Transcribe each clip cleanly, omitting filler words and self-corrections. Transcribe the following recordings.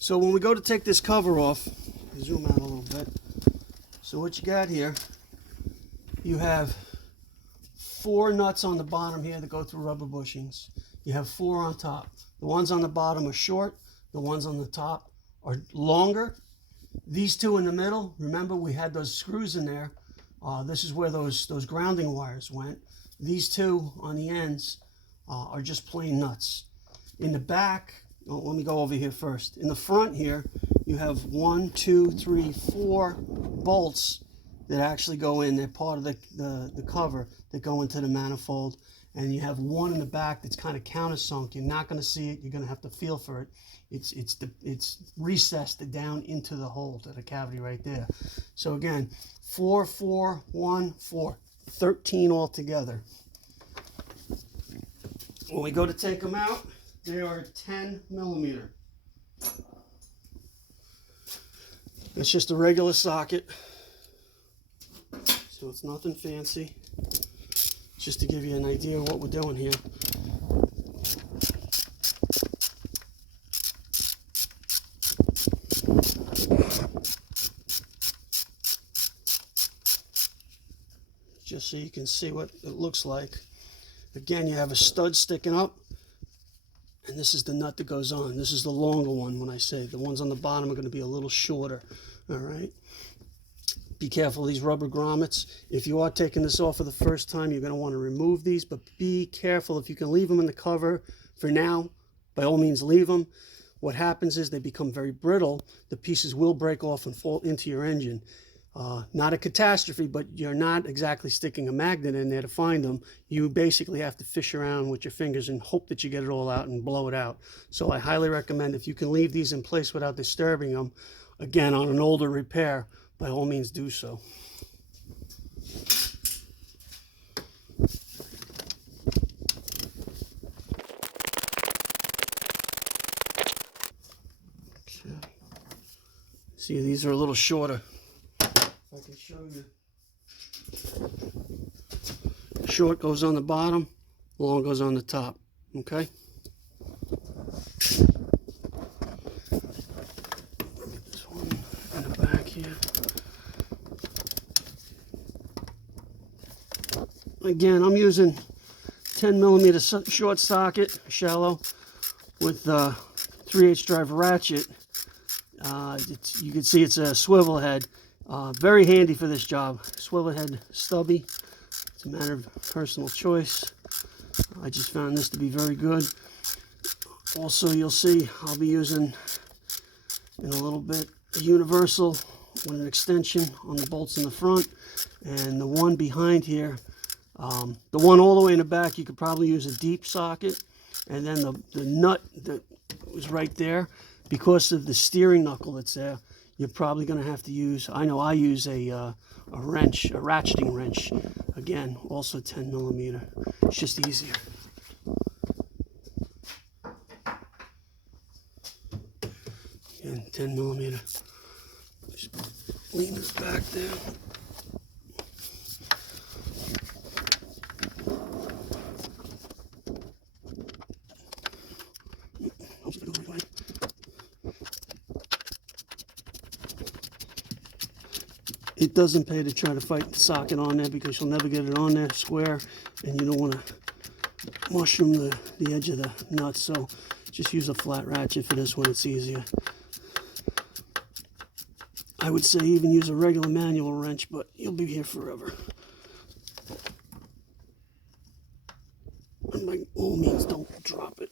So when we go to take this cover off, zoom out a little bit. So what you got here, you have 4 nuts on the bottom here that go through rubber bushings. You have 4 on top. The ones on the bottom are short. The ones on the top are longer. These 2 in the middle, remember we had those screws in there. This is where those grounding wires went. These 2 on the ends are just plain nuts. In the back, let me go over here first. In the front here, you have 1, 2, 3, 4 bolts that actually go in. They're part of the cover that go into the manifold. And you have 1 in the back that's kind of countersunk. You're not going to see it. You're going to have to feel for it. It's recessed down into the hole, to the cavity right there. So again, 4, 4, 1, 4. 13 altogether. When we go to take them out, they are 10 millimeter. It's just a regular socket, so it's nothing fancy. Just to give you an idea of what we're doing here. Just so you can see what it looks like. Again, you have a stud sticking up, and this is the nut that goes on. This is the longer one. When I say the ones on the bottom are going to be a little shorter. All right. Be careful of these rubber grommets. If you are taking this off for the first time, you're going to want to remove these, but be careful. If you can leave them in the cover for now, by all means leave them. What happens is they become very brittle. The pieces will break off and fall into your engine. Not a catastrophe, but you're not exactly sticking a magnet in there to find them. You basically have to fish around with your fingers and hope that you get it all out and blow it out. So I highly recommend, if you can leave these in place without disturbing them, again, on an older repair, by all means do so. Okay. See, these are a little shorter. If I can show you. Short goes on the bottom, long goes on the top. Okay? Get this one in the back here. Again, I'm using 10 millimeter short socket, shallow, with 3/8 drive ratchet. You can see it's a swivel head. Very handy for this job. Swivel head stubby. It's a matter of personal choice. I just found this to be very good. Also, you'll see I'll be using in a little bit a universal with an extension on the bolts in the front, and the one behind here, the one all the way in the back, you could probably use a deep socket, and then the nut that was right there, because of the steering knuckle that's there, you're probably going to have to use, I know I use a wrench, a ratcheting wrench. Again, also 10 millimeter. It's just easier. Again, 10 millimeter. Just lean this back there. It doesn't pay to try to fight the socket on there, because you'll never get it on there square, and you don't want to mushroom the edge of the nuts. So just use a flat ratchet for this one. It's easier. I would say even use a regular manual wrench, but you'll be here forever. And by all means, don't drop it.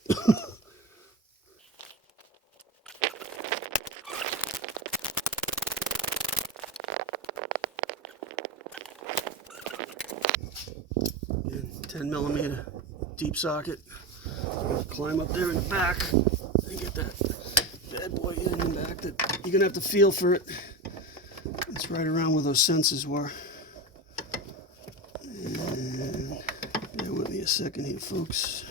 Again, 10 millimeter deep socket. Climb up there in the back and get that bad boy in the back. That you're gonna have to feel for it. It's right around where those sensors were. And bear with me a second here, folks.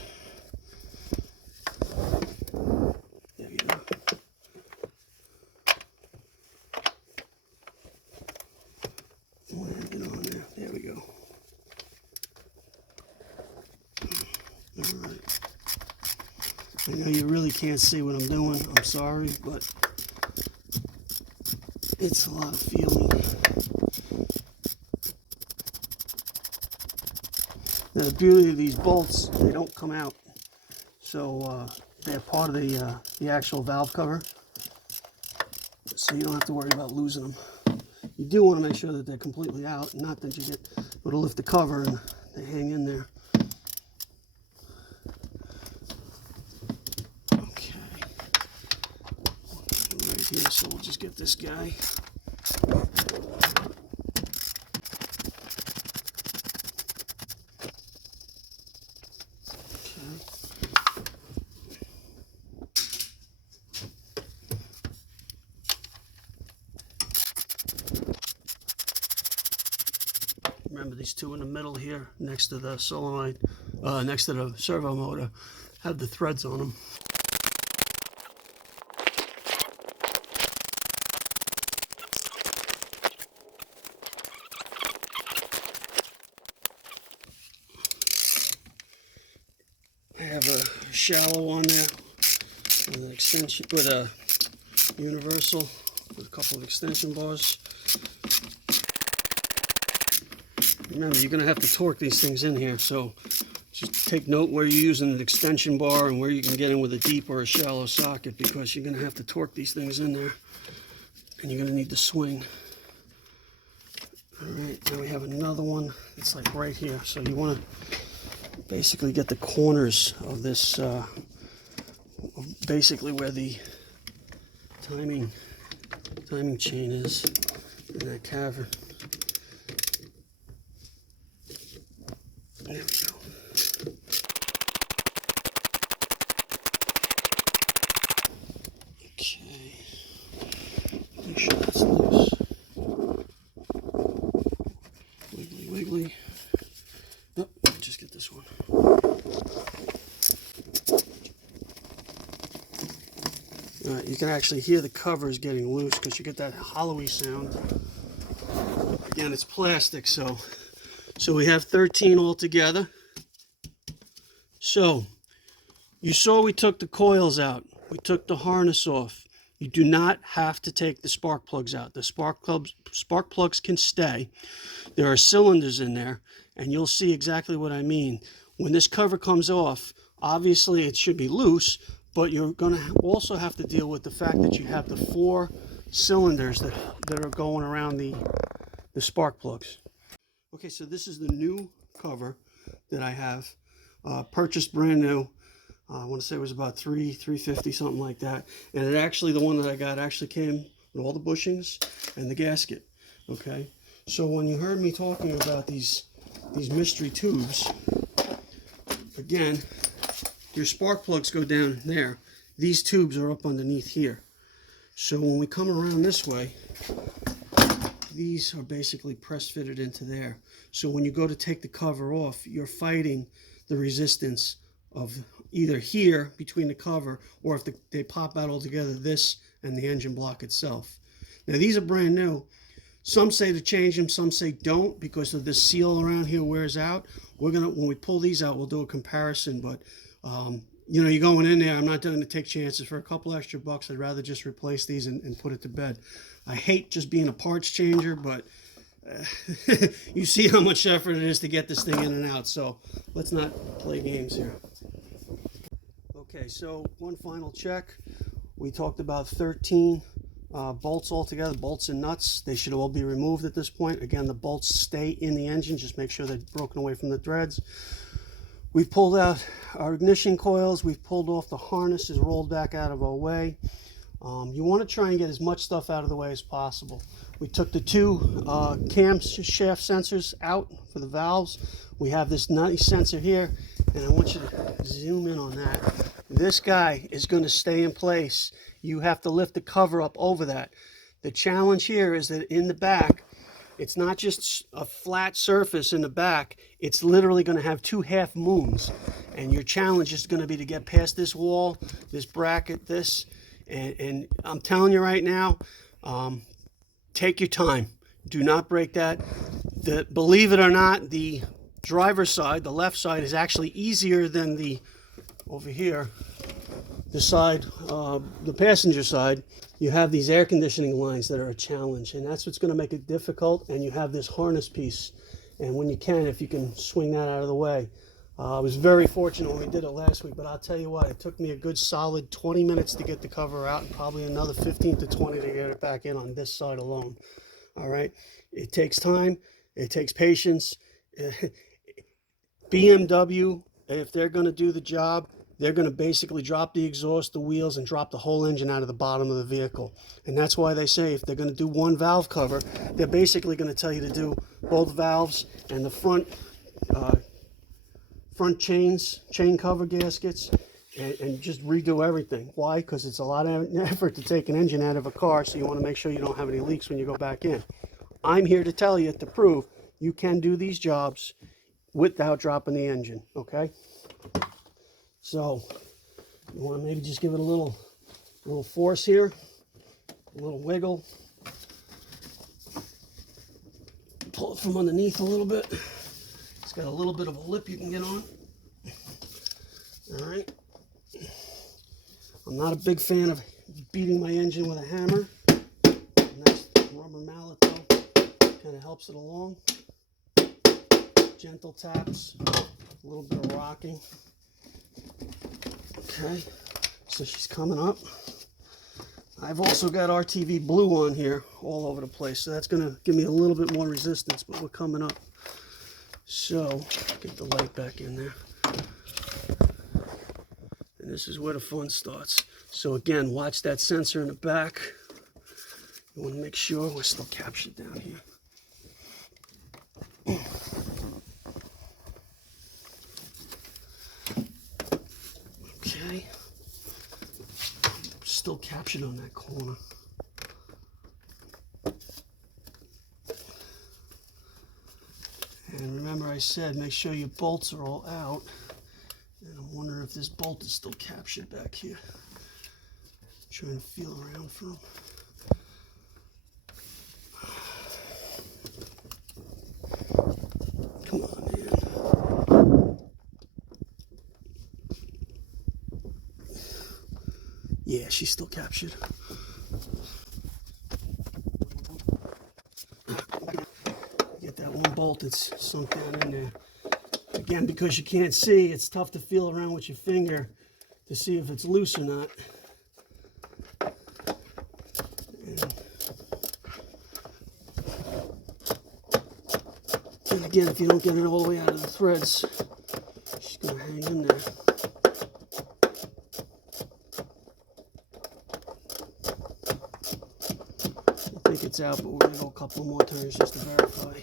There you go. Get on there. There we go. All right. I know you really can't see what I'm doing. I'm sorry, but It's a lot of feeling. Now the beauty of these bolts, they don't come out. So they're part of the actual valve cover. So you don't have to worry about losing them. You do want to make sure that they're completely out, not that you go to lift the cover and they hang in there. Okay. Right here, so we'll just get this guy. Remember, these two in the middle here, next to the solenoid, next to the servo motor, have the threads on them. I have a shallow one there with an extension, with a universal, with a couple of extension bars. Remember, you're going to have to torque these things in here, so just take note where you're using an extension bar and where you can get in with a deep or a shallow socket, because you're going to have to torque these things in there, and you're going to need the swing. Alright, now we have another one. It's like right here, so you want to basically get the corners of this, basically where the timing chain is in that cavern. There we go. Okay. Make sure that's loose. Wiggly, wiggly. Nope, just get this one. Alright, you can actually hear the covers getting loose because you get that hollowy sound. Again, it's plastic, so we have 13 altogether. So, you saw we took the coils out. We took the harness off. You do not have to take the spark plugs out. The spark plugs can stay. There are cylinders in there, and you'll see exactly what I mean. When this cover comes off, obviously it should be loose, but you're going to also have to deal with the fact that you have the 4 cylinders that are going around the spark plugs. Okay, so this is the new cover that I have, purchased brand new. I want to say it was about $350, something like that. And it actually, the one that I got actually came with all the bushings and the gasket. Okay, so when you heard me talking about these mystery tubes, again, your spark plugs go down there. These tubes are up underneath here. So when we come around this way, these are basically press fitted into there. So when you go to take the cover off, you're fighting the resistance of either here between the cover, or if they pop out altogether, this and the engine block itself. Now these are brand new. Some say to change them, some say don't, because of this seal around here wears out. When we pull these out, we'll do a comparison, but you know, you're going in there, I'm not going to take chances. For a couple extra bucks, I'd rather just replace these and put it to bed. I hate just being a parts changer, but you see how much effort it is to get this thing in and out, so let's not play games here. Okay, so one final check. We talked about 13 bolts altogether, bolts and nuts. They should all be removed at this point. Again, the bolts stay in the engine. Just make sure they're broken away from the threads. We've pulled out our ignition coils. We've pulled off the harnesses, rolled back out of our way. You want to try and get as much stuff out of the way as possible. We took the 2 camshaft sensors out for the valves. We have this nice sensor here, and I want you to zoom in on that. This guy is going to stay in place. You have to lift the cover up over that. The challenge here is that in the back, it's not just a flat surface in the back, it's literally going to have 2 half moons. And your challenge is going to be to get past this wall, this bracket, this. And I'm telling you right now, take your time. Do not break that. Believe it or not, the driver's side, the left side, is actually easier than over here, the side, the passenger side, you have these air conditioning lines that are a challenge, and that's what's going to make it difficult. And you have this harness piece, and when you can, if you can swing that out of the way. I was very fortunate when we did it last week, but I'll tell you what, it took me a good solid 20 minutes to get the cover out and probably another 15 to 20 to get it back in on this side alone. All right, it takes time, it takes patience. BMW, if they're going to do the job, they're going to basically drop the exhaust, the wheels, and drop the whole engine out of the bottom of the vehicle. And that's why they say if they're going to do one valve cover, they're basically going to tell you to do both valves and the front chain cover gaskets, and just redo everything. Why? Because it's a lot of effort to take an engine out of a car, so you want to make sure you don't have any leaks when you go back in. I'm here to tell you, to prove you can do these jobs without dropping the engine, okay? So you want to maybe just give it a little force here, a little wiggle. Pull it from underneath a little bit. It's got a little bit of a lip you can get on. All right. I'm not a big fan of beating my engine with a hammer. Nice rubber mallet though, kind of helps it along. Gentle taps, a little bit of rocking. Okay, so she's coming up. I've also got RTV blue on here all over the place, so that's going to give me a little bit more resistance, but we're coming up. So, get the light back in there. And this is where the fun starts. So again, watch that sensor in the back. You want to make sure we're still captured down here. Okay. Still captured on that corner. And remember I said make sure your bolts are all out. And I'm wondering if this bolt is still captured back here. Trying to feel around for them. Come on, man. Yeah, she's still captured. Get that one bolt that's sunk down in there. Again, because you can't see, it's tough to feel around with your finger to see if it's loose or not. And again, if you don't get it all the way out of the threads, she's going to hang in there. I think it's out, but we're going to go a couple more turns just to verify.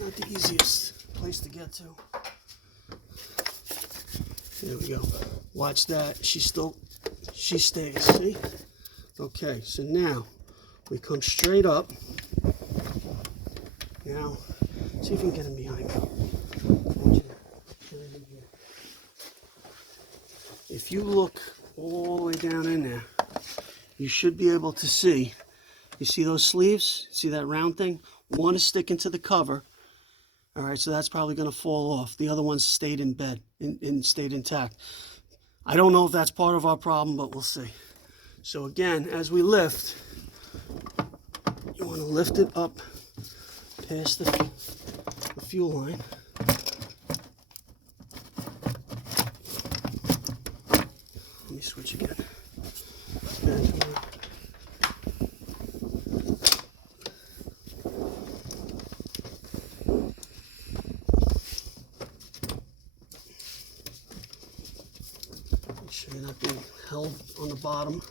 Not the easiest place to get to. There we go. Watch that. She stays, see? Okay, so now we come straight up. Now, see if you can get him behind me. If you look all the way down in there, you should be able to see. You see those sleeves? See that round thing? One is sticking to the cover. All right, so that's probably going to fall off. The other one stayed in bed and stayed intact. I don't know if that's part of our problem, but we'll see. So again, as we lift, you want to lift it up past the fuel line. Let me switch again. Make sure you're not being held on the bottom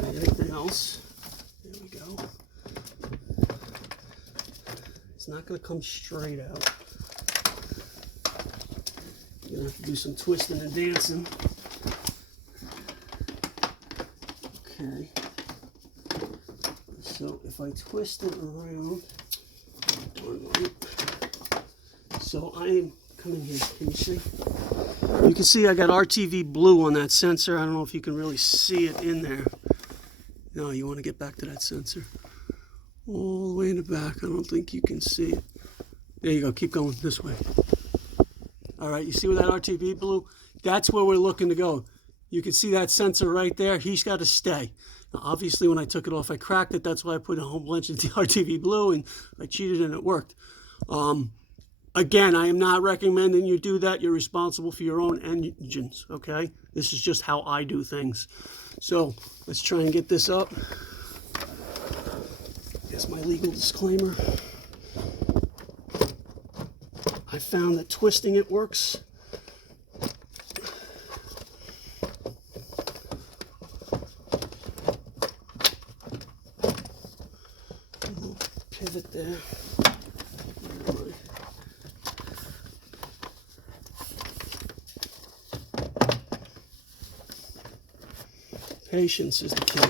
by anything else. There we go. It's not going to come straight out. You're going to have to do some twisting and dancing. Okay. So if I twist it around, so I am coming here. Can you see? You can see I got RTV blue on that sensor. I don't know if you can really see it in there. No, you want to get back to that sensor. All the way in the back. I don't think you can see it. There you go. Keep going this way. All right. You see where that RTV blue that's where we're looking to go. You can see that sensor right there. He's got to stay. Now, obviously, when I took it off, I cracked it. That's why I put a whole bunch of RTV blue, and I cheated and it worked. Again, I am not recommending you do that. You're responsible for your own engines, okay? This is just how I do things. So let's try and get this up. Here's my legal disclaimer. I found that twisting it works. A little pivot there. Patience is the key.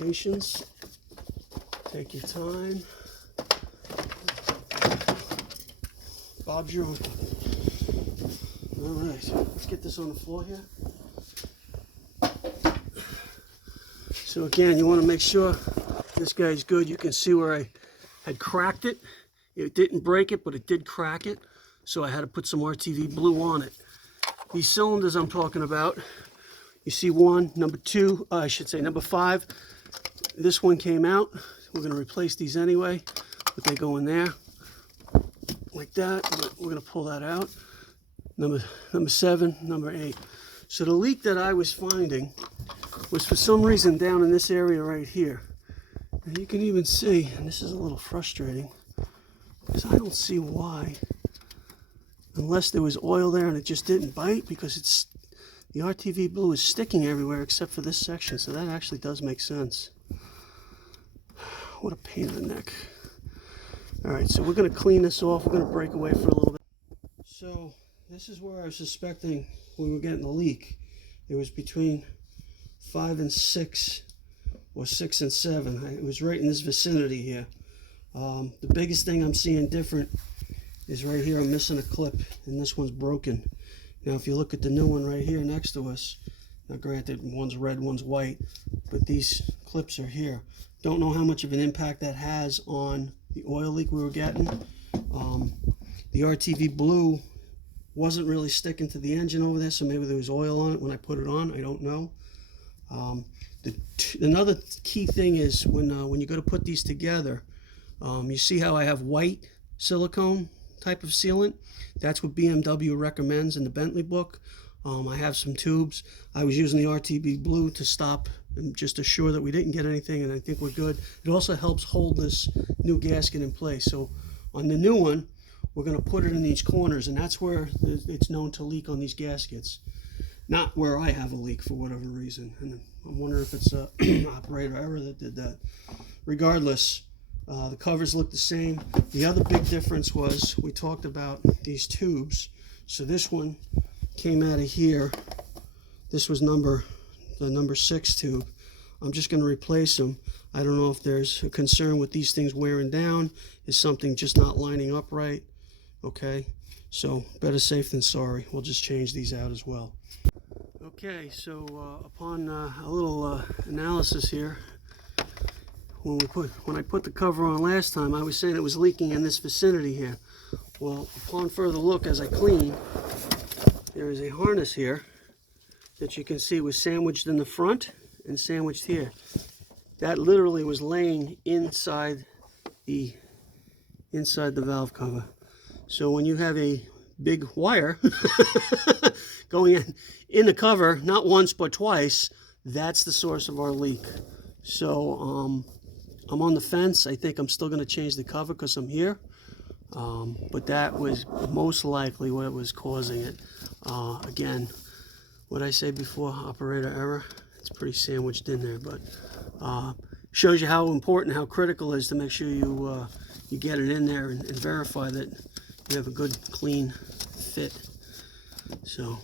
Patience. Take your time. Bob's your uncle. All right, let's get this on the floor here. So again, you want to make sure this guy's good. You can see where I had cracked it. It didn't break it, but it did crack it. So I had to put some RTV blue on it. These cylinders I'm talking about, you see one, number two, I should say number 5. This one came out. We're going to replace these anyway, but they go in there like that. We're going to pull that out. Number 7, number 8. So the leak that I was finding was for some reason down in this area right here. And you can even see, and this is a little frustrating, because I don't see why, unless there was oil there and it just didn't bite, because it's the RTV blue is sticking everywhere except for this section, so that actually does make sense. What a pain in the neck. Alright, so we're going to clean this off. We're going to break away for a little bit. So this is where I was suspecting we were getting the leak. It was between 5 and 6, or 6 and 7. It was right in this vicinity here. The biggest thing I'm seeing different is right here. I'm missing a clip, and this one's broken. Now, if you look at the new one right here next to us, now granted, one's red, one's white, but these clips are here. Don't know how much of an impact that has on the oil leak we were getting. The RTV blue wasn't really sticking to the engine over there, so maybe there was oil on it when I put it on. I don't know. Another key thing is when you go to put these together, you see how I have white silicone type of sealant? That's what BMW recommends in the Bentley book. I have some tubes. I was using the RTV blue to stop and just assure that we didn't get anything, and I think we're good. It also helps hold this new gasket in place. So on the new one, we're going to put it in these corners, and that's where it's known to leak on these gaskets. Not where I have a leak for whatever reason. And I'm wondering if it's an operator error that did that. Regardless, the covers look the same. The other big difference was we talked about these tubes. So this one came out of here. This was the number 6 tube. I'm just going to replace them. I don't know if there's a concern with these things wearing down. Is something just not lining up right? Okay, so better safe than sorry. We'll just change these out as well. Okay, so upon a little analysis here, when I put the cover on last time, I was saying it was leaking in this vicinity here. Well, upon further look as I clean, there is a harness here that you can see was sandwiched in the front and sandwiched here. That literally was laying inside the valve cover. So when you have a big wire going in the cover, not once but twice, that's the source of our leak. So I'm on the fence. I think I'm still going to change the cover because I'm here. But that was most likely what was causing it. Again, what I say before, operator error, it's pretty sandwiched in there, but shows you how important, how critical it is to make sure you get it in there and verify that you have a good, clean fit. So